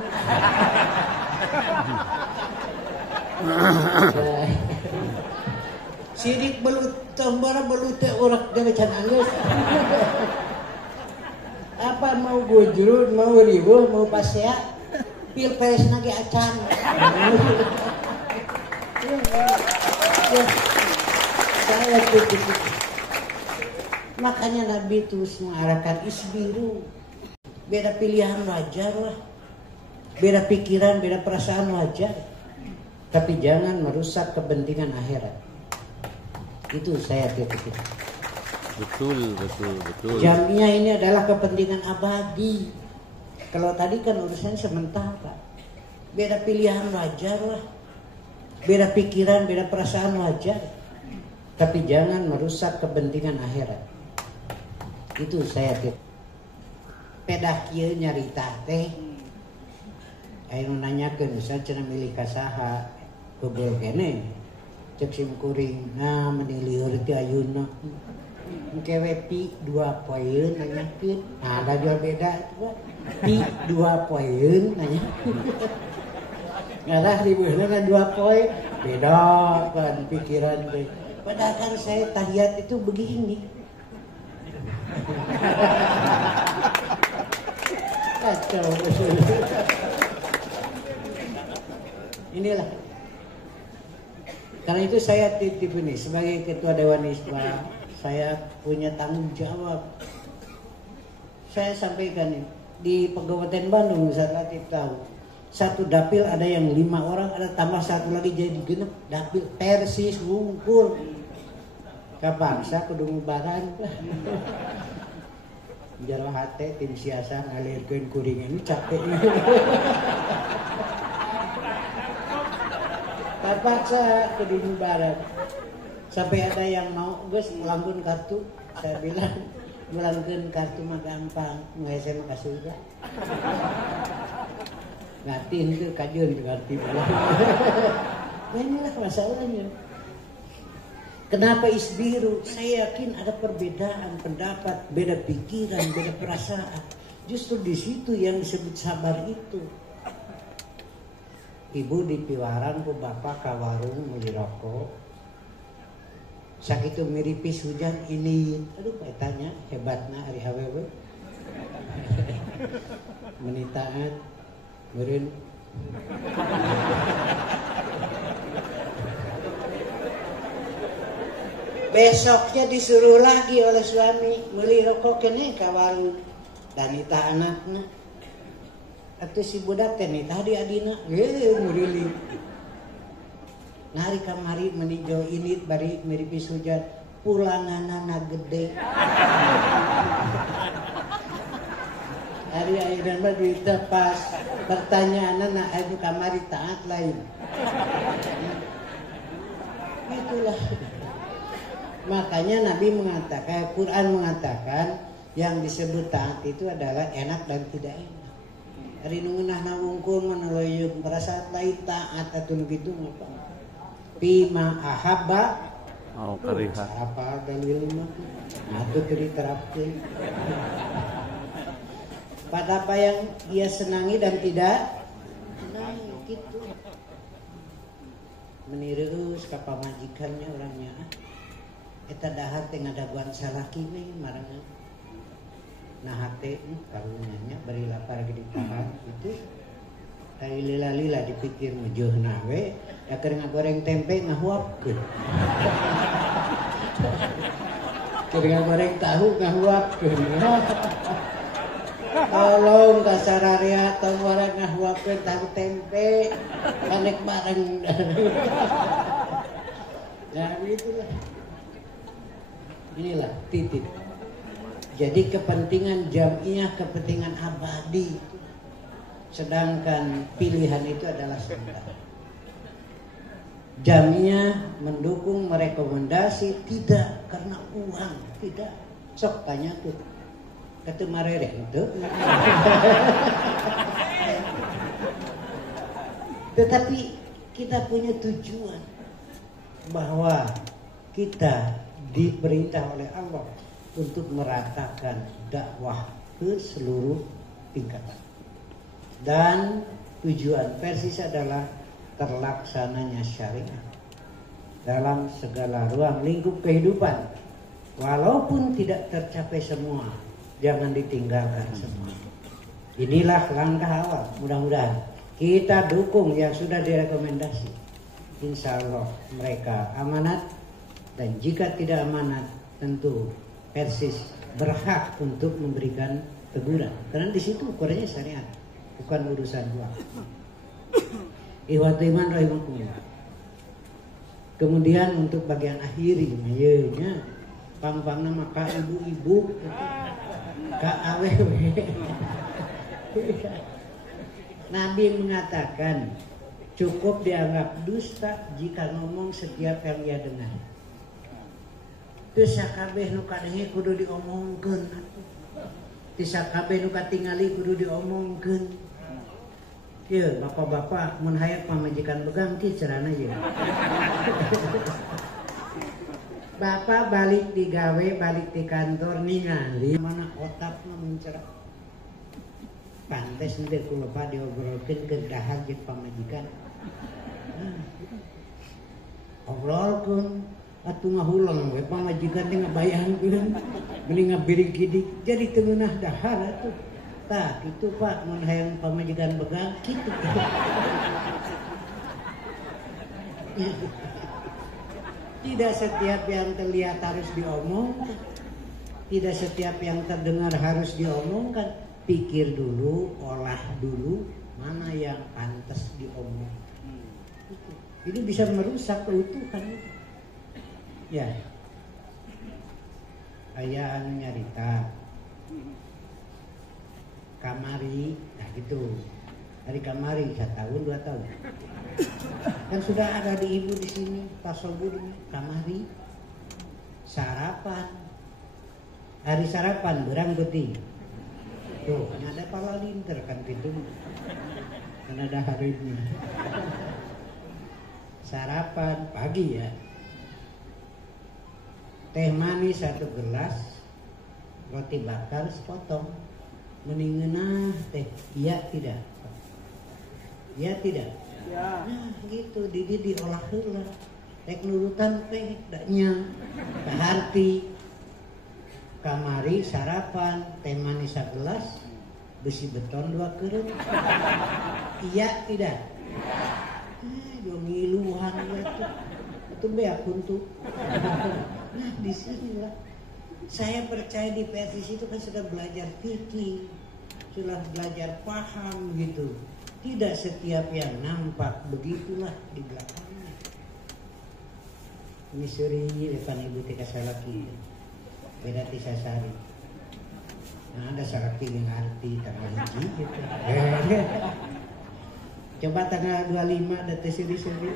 Sidik belut tombara belut teh urak dewe can anggeus. Apa mau gujrut, mau riweuh, mau pasea, pilpres nage acan. Saya tutup. Makanya Nabi terus mengarahkan isbiru. Beda pilihan wajar lah. Beda pikiran, beda perasaan wajar. Tapi jangan merusak kepentingan akhirat. Itu saya titik. Betul. Jamiah ini adalah kepentingan abadi. Kalau tadi kan urusan sementara. Beda pilihan wajar lah. Beda pikiran, beda perasaan wajar. Tapi jangan merusak kepentingan akhirat. Itu saya titik. Pedah kieu nyarita teh aya nu nanyakeun misal cenah milih ka saha beubeuh keneh cek sim kuring nah mending lieur teh ayeuna engke we pi 2 poeun nanyakeun nah ada jual beda pi 2 poeun nanyakeun ngarah ribuhna kan 2 poe beda kan pikiran teh padahal kan saya tahiyat itu begini. Kacau. Inilah. Karena itu saya titip ini sebagai ketua Dewan Hizbah, saya punya tanggung jawab. Saya sampaikan ini di Kabupaten Bandung, Ustaz Latif tahu. Satu dapil ada yang 5 orang, ada tambah satu lagi jadi genep dapil Persis wungkul. Kapaksa kudu ngubaran. Jaro hate tim siasa ngalirkeun kuring ini capek. Terpaksa ke dunia barat. Sampai ada yang mau geus melangkeun kartu. Saya bilang melangkeun kartu mah gampang, nggak saya mah kasuga. Ngatin ke kajeun kartu. Nah inilah masalahnya. Kenapa isbiru? Saya yakin ada perbedaan pendapat, beda pikiran, beda perasaan. Justru di situ yang disebut sabar itu. Ibu dipiwaran ku bapak ka warung meuli rokok. Sakitu miripis hujan ini. Aduh, saya tanya hebatna ari awewe. Menitaat meureun. Besoknya disuruh lagi oleh suami beli rokok kene ka warung dan ita anakna Atuh si budak teh nih tadi adina nguriling. Nari kamari meninjau ini bari mirip hujan pulanganana gede. Hari akhirnya mah duitnya pas pertanyaanna anu kamari taat lain. Itulah. Makanya Nabi mengatakan, Quran mengatakan yang disebut taat itu adalah enak dan tidak enak. Hari nungunah nawungkul menoloyuk merasa lain taat atau begitu ngapa? Pima ahabba. Oh, kariha. Apa dalil mah? Atuh diterapkeun. Pada apa yang ia senangi dan tidak senangi gitu. Menireus ka pamajikannya orangnya. Eta dahar teh ngadaguan salaki we marangna. Nah hati karunyanya beri lapar lagi ditahan itu tadi lila-lila dipikir mejuh nawe ya kering goreng tempe ngahuapkeun kering goreng tahu ngahuapkeun tolong kasararea tong goreng ngahuapkeun tahu tempe kanek bareng ya begitulah inilah titik. Jadi kepentingan jamiah, kepentingan abadi. Sedangkan pilihan itu adalah sementara. Jamiah mendukung merekomendasi tidak karena uang, tidak. Sok tanya tuh. Kata marere itu. Tetapi kita punya tujuan bahwa kita diperintah oleh Allah untuk meratakan dakwah ke seluruh tingkatan. Dan tujuan Persis adalah terlaksananya syariat dalam segala ruang lingkup kehidupan. Walaupun tidak tercapai semua, jangan ditinggalkan semua. Inilah langkah awal. Mudah-mudahan kita dukung yang sudah direkomendasi. Insya Allah mereka amanat, dan jika tidak amanat tentu Persis berhak untuk memberikan teguran karena di situ ukurannya syariat, bukan urusan uang. Ikhwatul iman rahimakumullah. Kemudian untuk bagian akhiri mayeunya pang-pang nama ka ibu-ibu ka awewe. Nabi mengatakan cukup dianggap dusta jika ngomong setiap yang ia dengar. Terus sakabeh nu kadenge kudu diomongkeun atuh. Teu sakabeh nu katingali kudu diomongkeun. Ieu bapak-bapak mun hayang pamajikan begang ki carana ieu. Bapak balik di gawe, balik di kantor ningali mana otakna mencerah. Pantes teh ku lupa diobrolkeun ke dahar jeung pamajikan. Obrolkeun atuh ngahulang we pamajikan teh ngabayangkeun meuli ngabirig kidik jadi teu meunah dahar atuh tah kitu Pak mun hayang pamajikan begang kitu. Tidak setiap yang terlihat harus diomongkan, tidak setiap yang terdengar harus diomongkan. Pikir dulu, olah dulu mana yang pantas diomong. Ini bisa merusak keutuhan. Ya, aya anu nyarita kamari, nah gitu. Dari kamari 1 tahun 2 tahun. Kan sudah ada di ibu di sini, tasobur kamari. Sarapan. Hari sarapan berang geuting. Tuh, ada palalinter kan gitu. Kan ada harinya. Sarapan pagi ya. Teh manis 1 gelas, roti bakar sepotong, meningeunah teh, iya tidak? Iya tidak? Ya. Nah gitu, didi diolah heula, tek nurutan teh, daknya, kaharti, kamari sarapan, teh manis 1 gelas, besi beton 2 keureum, iya tidak? Dong ngiluhan gitu, itu beak untuk. Nah disinilah saya percaya di Persis itu kan sudah belajar fikih, sudah belajar paham gitu. Tidak setiap yang nampak begitulah di belakangnya. Ini sering depan ibu tika salaki, beda tisasari. Nah, ada salaki yang arti terlalu gitu. Coba tanggal 25 ada seri-seri.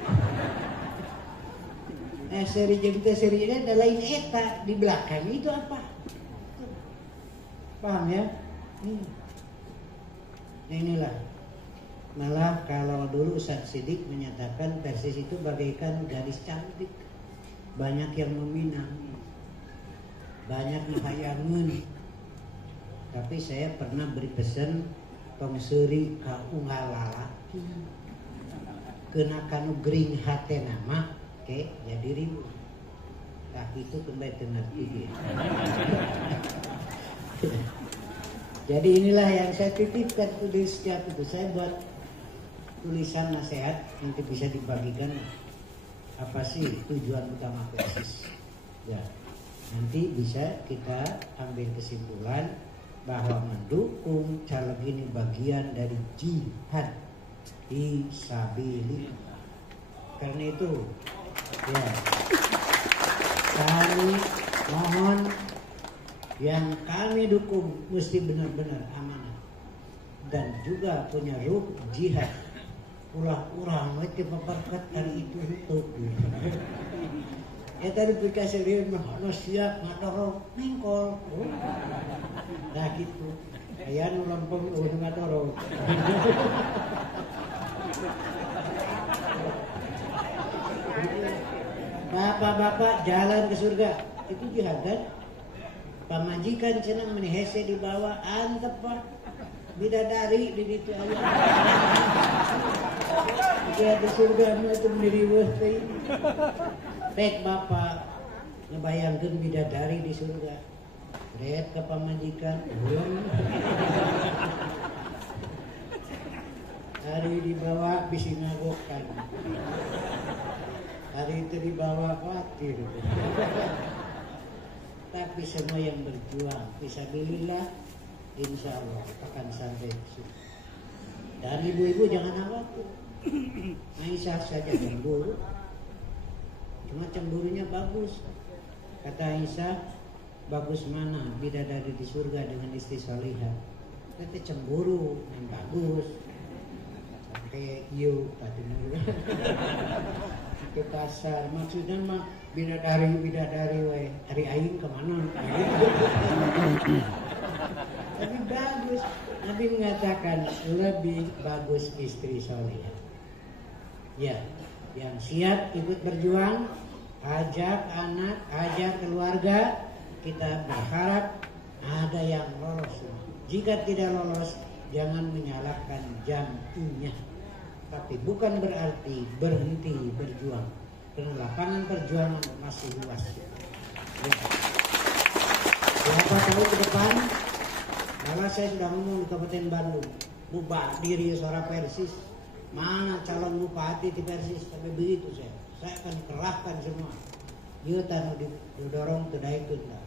Seri jadi seri ini ada lain eta di belakang itu apa? Paham ya? Nah inilah. Malah kalau dulu Ustaz Sidik menyatakan Persis itu bagaikan gadis cantik, banyak yang meminang, banyak ngehayangun. Tapi saya pernah beri pesan tong seuri ka unggal lalaki kena kanu gering hate nama ke jadi ribu. Tah itu kembali tengerti dia. Jadi inilah yang saya titipkan tulis setiap itu. Saya buat tulisan nasihat nanti bisa dibagikan apa sih tujuan utama Persis. Ya, nanti bisa kita ambil kesimpulan bahwa mendukung caleg ini bagian dari jihad fisabilillah. Karena itu, ya kami mohon yang kami dukung mesti benar-benar amanah dan juga punya ruh jihad. Ulah orang mereka paparkat kali itu untuk. Tadi dikasih dia no siap ngadorong mengkol. Nah gitu. Aya nu lempeng udah ngadorong. Bapak-bapak jalan ke surga itu jihad kan? Pamajikan cenah meni hese di bawah antep Pak. Bidadari di ditu aya. Dia di surga itu mendiri weh teh. Pek bapak ngebayangkeun bidadari di surga. Red ke pamajikan. Hari di bawah bisi ngagokan. Hari itu di bawah khawatir. Tapi semua yang berjuang fisabilillah insya Allah akan sampai ke situ. Dan ibu-ibu jangan khawatir. Aisyah saja cemburu. Cuma cemburunya bagus. Kata Aisyah, bagus mana bidadari di surga dengan istri salihah. Kita cemburu yang bagus. Kayak you tadi nurul. Ke pasar maksudnya mah bidadari we hari aing kemana? Tapi bagus. Nabi mengatakan lebih bagus istri salihah. Ya, yang siap ikut berjuang, ajak anak, ajak keluarga. Kita berharap ada yang lolos. Jika tidak lolos, jangan menyalahkan jam'inya. Tapi bukan berarti berhenti berjuang. Karena lapangan perjuangan masih luas. Ya. Berapa tahun ke depan, malah saya sudah ngomong di Kabupaten Bandung, bubar diri suara Persis. Mana calon bupati di Persis, tapi begitu saya akan kerahkan semua. Dia tanah didorong ke daikun lah.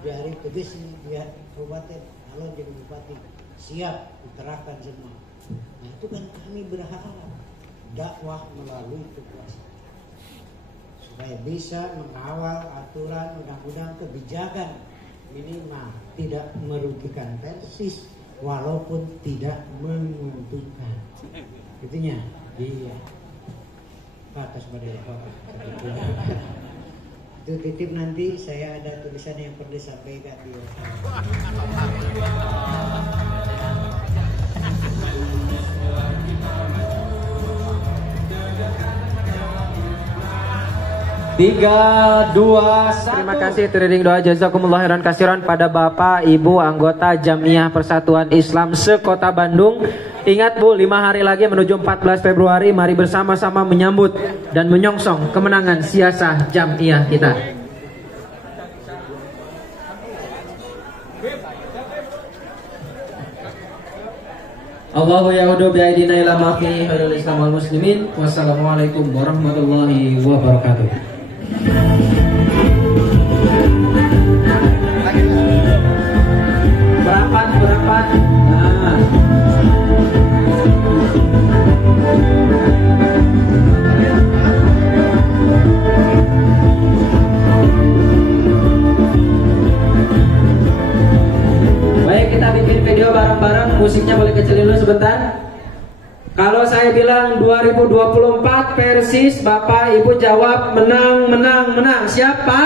Jadi hari tegas lihat kabupaten, kalau jadi bupati siap dikerahkan semua. Nah itu kan kami berharap dakwah melalui kekuasaan supaya bisa mengawal aturan undang-undang kebijakan minimal tidak merugikan Persis. Walaupun tidak menguntungkan, itunya. Iya. Atas pada itu titip nanti saya ada tulisan yang perlu disampaikan di. 3, 2, 1. Terima kasih terding doa jazakumullah khairan katsiran pada Bapak Ibu anggota Jamiah Persatuan Islam se-Kota Bandung. Ingat Bu, 5 hari lagi menuju 14 Februari, mari bersama-sama menyambut dan menyongsong kemenangan siasah Jamiah kita. Allahu ya'udu bi'aidina ila ma fi khairul Islam wal muslimin. Wassalamualaikum warahmatullahi wabarakatuh. Berapa bilang 2024 Persis, Bapak Ibu jawab menang, menang, menang. Siapa?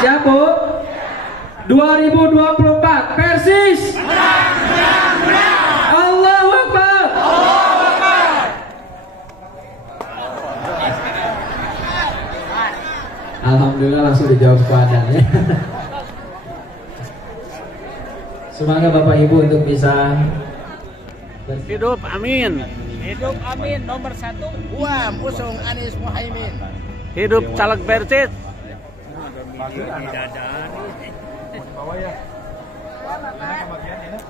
Siapa Bu? 2024 Persis menang, menang, menang. Allahu Akbar. Allahu Akbar. Alhamdulillah langsung dijawab komandan ya. Semoga Bapak Ibu untuk bisa hidup amin. Hidup amin nomor 1. Gua usung Anies Muhaimin. Hidup caleg Persis.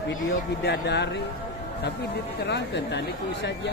Video bidadari tapi diterangkan tadi kisah saja.